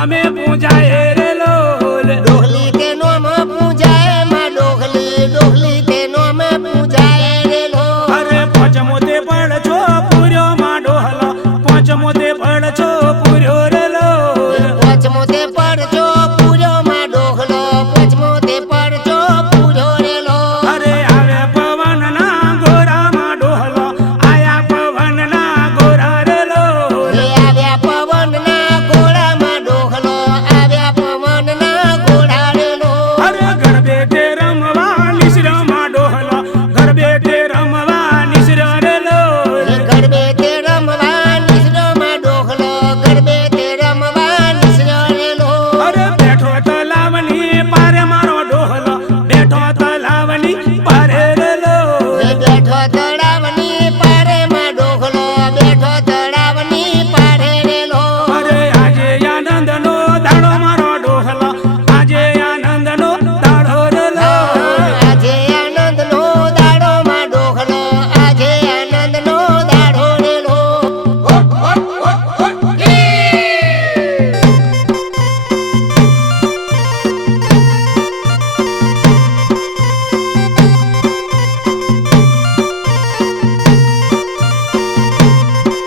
नोमे पूजाए रे लोल डोहली के नोम पूजाए माँ डोहली के नोम पूजाए रे लोल अरे पचमोते पड़ छो पूर्यो माँ डोहला पचमोते पड़ छो पूर्यो रे लोल पचमोते पड़ छो पूर्यो माँ डोहलो पचमोते पड़ छो पूर्यो रे लोल अरे आवे पवन ना गोरा माँ डोहला आया पवन ना गोरा रे लोल आव्या पवन ना गोरा माँ डोहलो आव्या पवन ना गोरा रे लोल अरे घर बेटे रमवा निसरा माँ डोहला घर बेटे रमवा निसरा रे लोल गरबे ते रमवा निसरो माँ डोहलो गरबे ते रमवा निसरो रे लोल अरे बैठो तलावनी पारे मारो डोहला बैठो तलावनी पारे रे लोल बैठो तड़ावनी पारे माँ डोहलो बैठो तड़ावनी पारे रे लोल अरे आजे आनंद नो दाड़ो मारो डोहला आजे आनंद नो दाड़ो रे लोल આજે આનંદ નો દાડો માં ડોહલો આજે આનંદ નો દાડો રે લો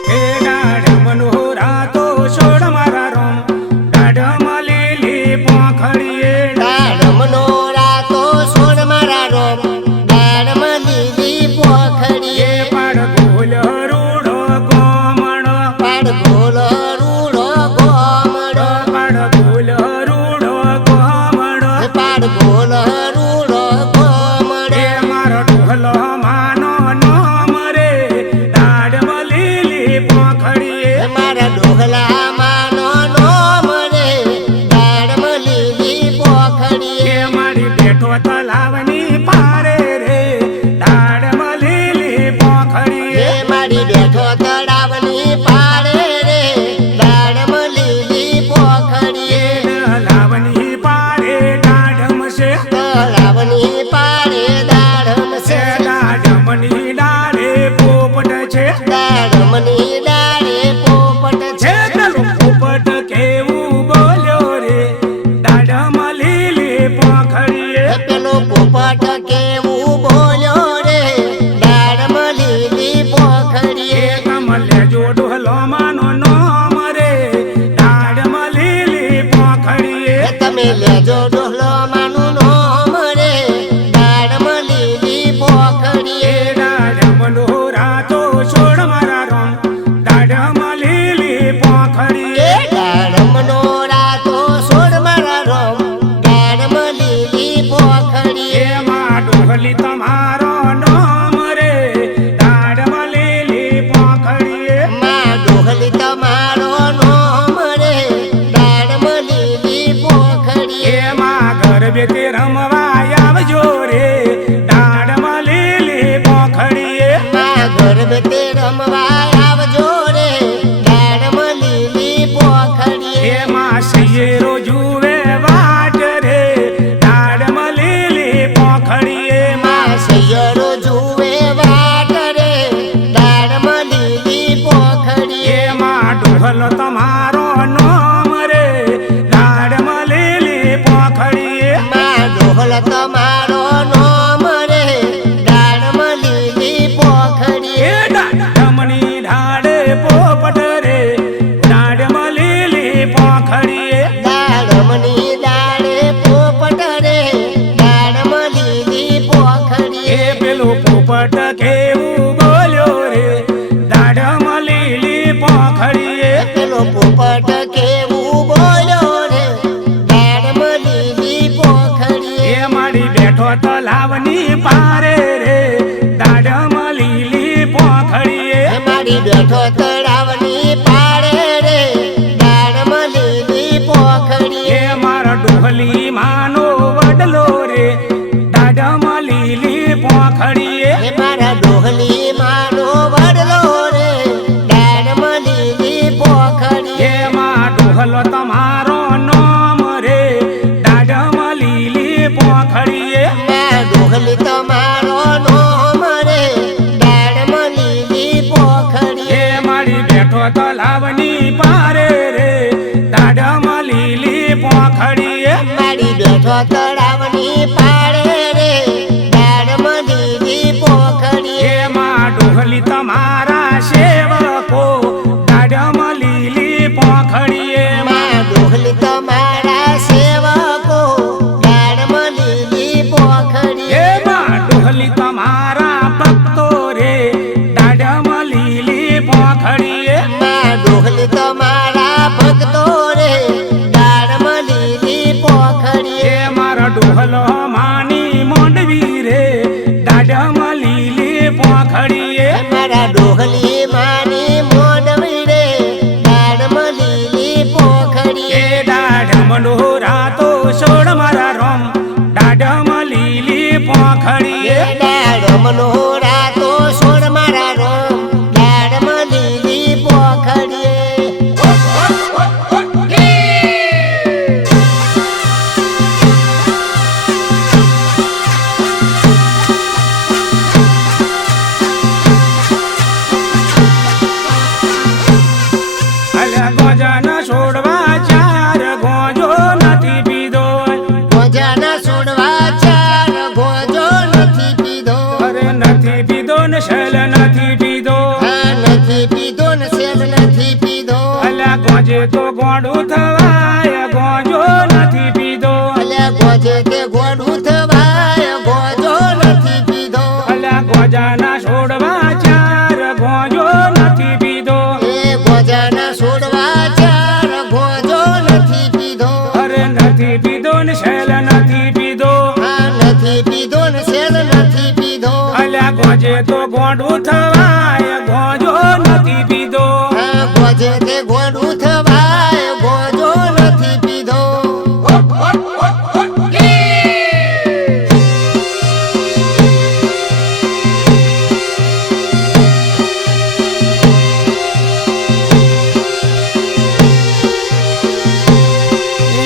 એ દાડ મનોહરા તો છોડ મારા રોમ દાડ મલેલી પોખડીએ દાડ મનોરા તો સોડ મારા રોમ દાડ મલીલી પોખડી એ પાડ ગોલ રૂડો ગોમણો પાડ ગોલ રૂડો ગોમડો પાડ ગોલ રૂડો ગોમણો પાડ ગોલ રૂડો ગોમડો એ મારો ઢોલો માનો નોમ રે દાડ મલેલી પોખડીએ મારા ડોહલા માનો નો મરે દાડ મલીલી પોખડી એ મારી બેઠો તલાવની પારે રે દાડ મલેલી પોખડીએ એ મારી બેઠો તળાવની પાડે રે દાડ મલીલી પોખડી એ તલાવની પારે દાડમ છે તળાવની પાડે દાડમ છે છે દાડમની ડાળે પોપટ છે દાડમની દાડે પોપટ છે છે પેલો પોપટ કેવું બોલ્યો રે દાડમ લીલી પોખડીએ પેલો પોપટ કેવું બોલ્યો રે દાડ મલીલી પોખડી એ કમલે જો ડોહલો માનો નોમ રે દાડમ લીલી પોખડીએ તમે લેજો ડોહલો માનું નોમ રે દાડ મલીલી પોખડી એ દાડમનો રાતો છોડ મારા રોમ દાડમ લીલી પોખડીએ દાડમનો રાતો સોડ મારા રોમ દાડમ લીલી પોખડી એમાં ડોહલી તમારો નોમ રે દાડમ લીલી પોખડીએ માં ડોહલી તમારો નોમ રે દાડમ લીલી પોખડી એમાં ગરબે તે રમવા આવજો રે દાડમ લીલી પોખડીએ માં ગરબે તે રમવા આવજો રે દાડમ લીલી પોખડી એમાં સૈયરો જુએ વાટ રે દાડમ લીલી પોખડીએ માં સૈયરો જુએ વાટ રે દાડમ લીલી પોખડી એમાં ડોહલો તમારો નોમ રે દાડમ લીલી પોખડીએ માં ડોહલ તમારો નોમ રે દાડમ લીલી પોખડી એ દાડમની ઢાળે પોપટ રે દાડમ લીલી પોખડીએ દાડમની દાડે પોપટ રે દાડમ લીલી પોખડી એ પેલો પોપટ કેવું બોલ્યો રે દાડમ લીલી પોખડીએ પેલો પોપટ કેવું બોલ્યો રે દાડમ લીલી પોખડી એ મારી બેઠો તલાવની પારે રે દાડમ લીલી પોખડીએ મારી બેઠો તળાવની પાડે રે દાડમ લીલી પોખડી એ મારા ડોહલી માનો વડલો રે દાડમ લીલી પોખડીએ હે મારા ડોહલી માનો વડલો રે દાડમ લીલી પોખડી એમાં ડોહલો તમારો નોમ રે દાડમ લીલી પોખડીએ માં ડોહલી તમારો નોમ રે દાડમ લીલી પોખડી એ મારી બેઠો તલાવની પારે રે દાડમ લીલી તો તળાવની પાળે રે દાડમાં લીલી પોખડી એમાં ડોહલી તમારા સેવકો દાડમાં લીલી પોખડીએ માં ડોહલી તમારા સેવકો દાડમાં લીલી પોખડી એમાં ડોહલી તમારા ભક્તો રે દાડમાં લીલી પોખડીએ માં ડોહલી તમારા ભક્તો રે દાડમાં લીલી પોખડી એ મારો ડોહલો માની મોંડવી રે દાડમાં લીલી પોખડીએ મારા ડોહલી માની મોડવી રે દાડમાં લીલી પોખડી એ દાડમાં ડોરા તો છોડ મારા રોમ દાડમાં લીલી પોખડીએ દાડમનો રાતો સોડ મારા રોમ દાડમાં લીલી પોખડીએ અલ્યા ગોજાના છોડવા ચાર ગોજો નથી પીધો ગોજાના સોડવા ચાર ગોજો નથી પીધો અરે નથી પીધો ને શેલ નથી પીધો આ નથી પીધો ને સેલ નથી પીધો અલ્યા ગોજે તો ગોડું થવાય ગોજો નથી પીધો અલ્યા ગોજે તે ગોડું થવાય ગોજો નથી પીધો અલ્યા ગોજાના છોડવા ચાર ગોજો નથી પીધો એ ગોજાના સોડવા ચાર ગોજો નથી પીધો અરે નથી પીધો ને શેલ નથી પીધો આ નથી પીધો ને સેલ નથી પીધો અલ્યા ગોજે તો ગોડું થવાય ગોજો નથી પીધો આ ગોજે તે ગોડું થવાય ગોજો નથી પીધો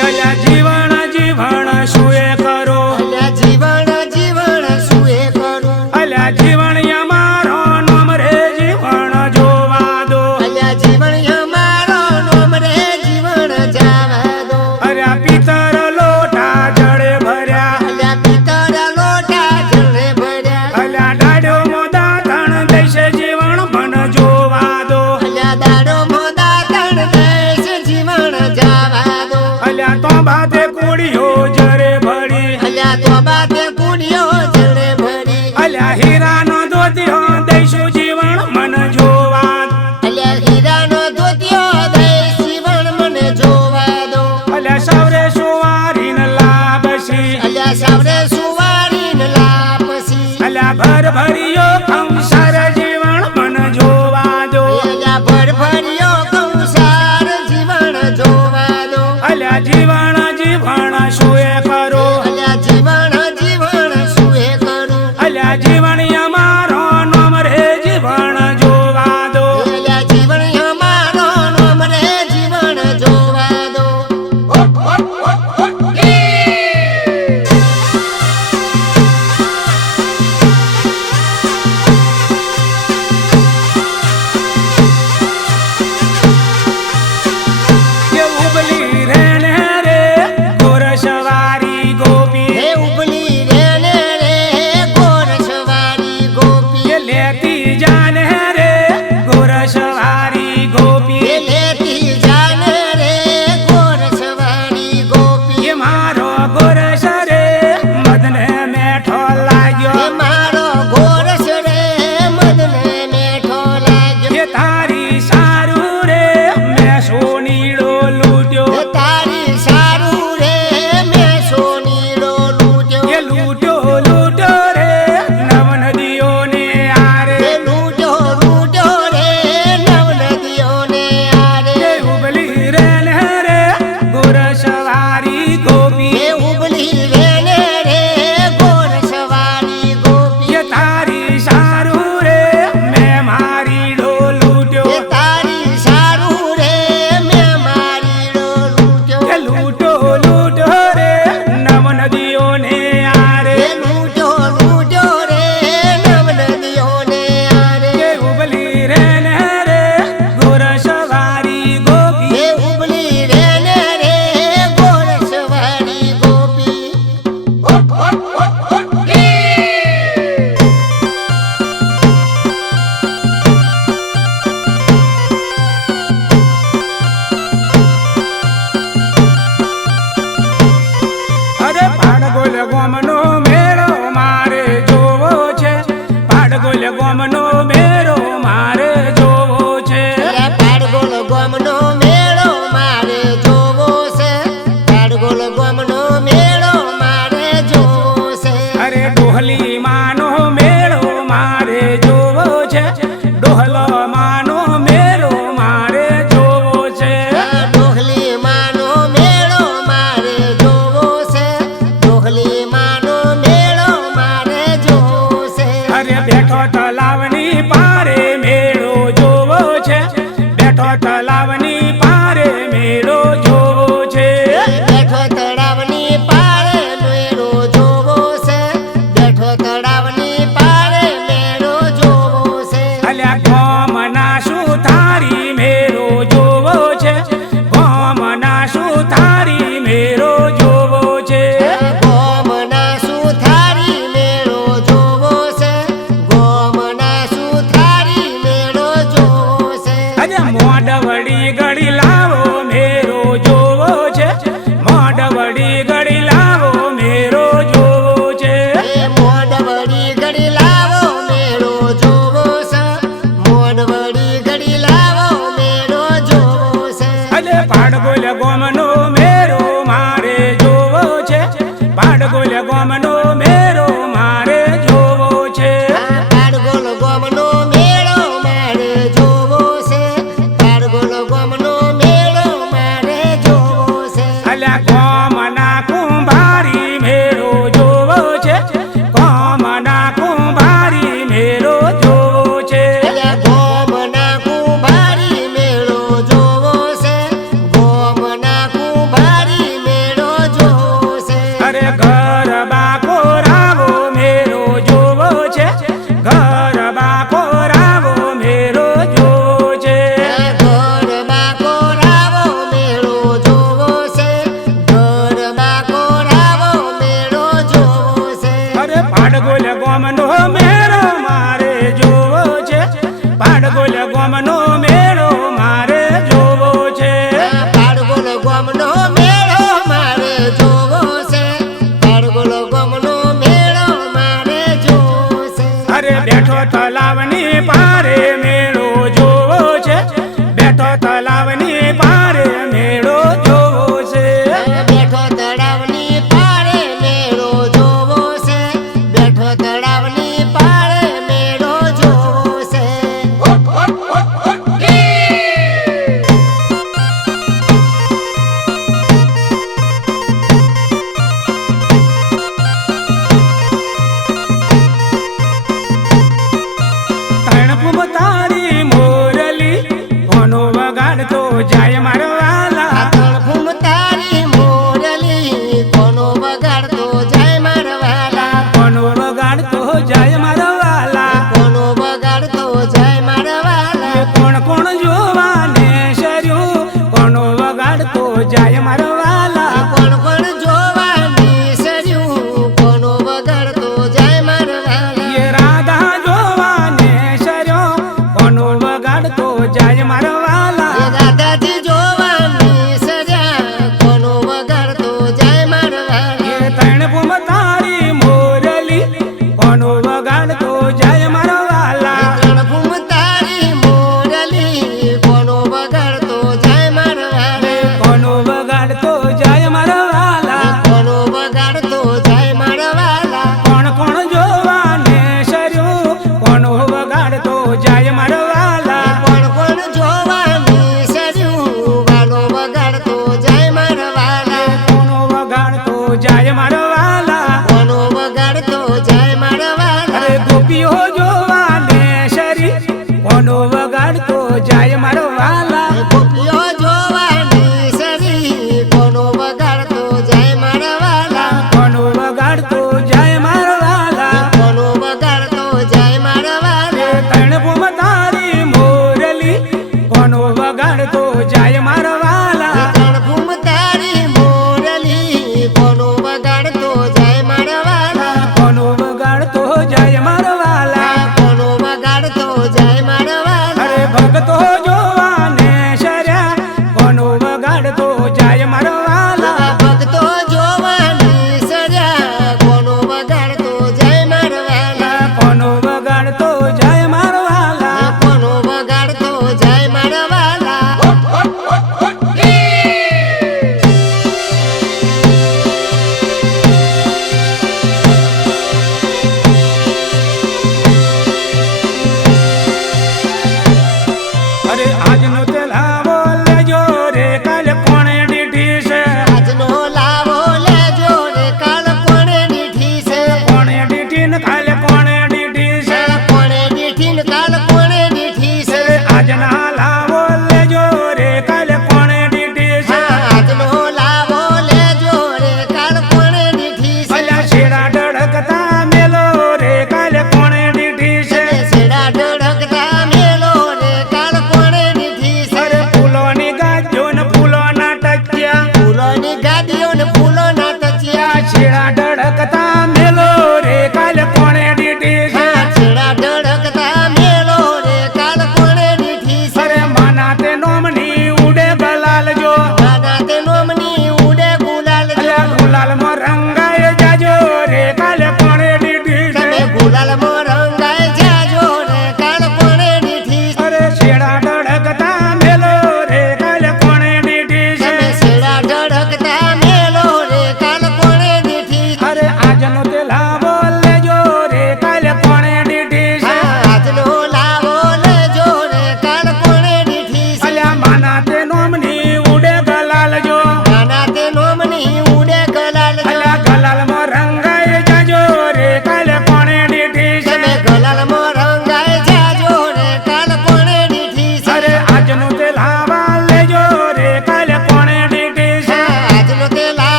અલ્યા જીવન જીવન સુએ કરો અલ્યા જીવન જીવન સુએ કરું અલ્યા જીવન અમારો નામ રે જીવન જોવા દો અલ્યા જીવન અમારો નોમ રે જીવન જાવા દો અલ્યા પિતર લોટા જળે ભર્યા અલ્યા પિતર લોટા જળે ભર્યા અલ્યા ડાડ્યો મોદા ધણ દઈશે જીવન મન જોવા દો અલ્યા દાડો મોદા તણ દેશ જીવન જાવા દો અલ્યા તો બાતે કુડીઓ જરે ભરી અલ્યા તો બાતે કુડિયો જળે ભરી અલ્યા હીરાનો દોધ્યો દઈશું જીવન મન જોવા અલ્યા હીરાનો ધોતિયો દેશ જીવન મને જોવા દો અલ્યા સવરે સુવારીન લાબસી અલ્યા સાવરે સુવારીન લાપસી અલ્યા ભર ભરિયો કંસાર જીવન મન જોવા દો અલ્યા ભરભરિયો કંસાર જીવન જોવા દો અલ્યા જીવન જીવન સુએ કરો અલ્યા જીવન જીવન સુએ કરું અલ્યા જીવન અમારો નામ રે જીવન જોવા દો અલ્યા જીવન અમારો નોમ રે જીવન જોવા દો એ ઉબલી રે ને રે ગોરસવારી ગોપી હે ઉબલી રે ને રે ગોર સવારી ગોપી એ લેતી જાને રે ગોરસવારી ગોપી એ લેતી જાને રે ગોર સવારી ગોપી ગોમનો મેલ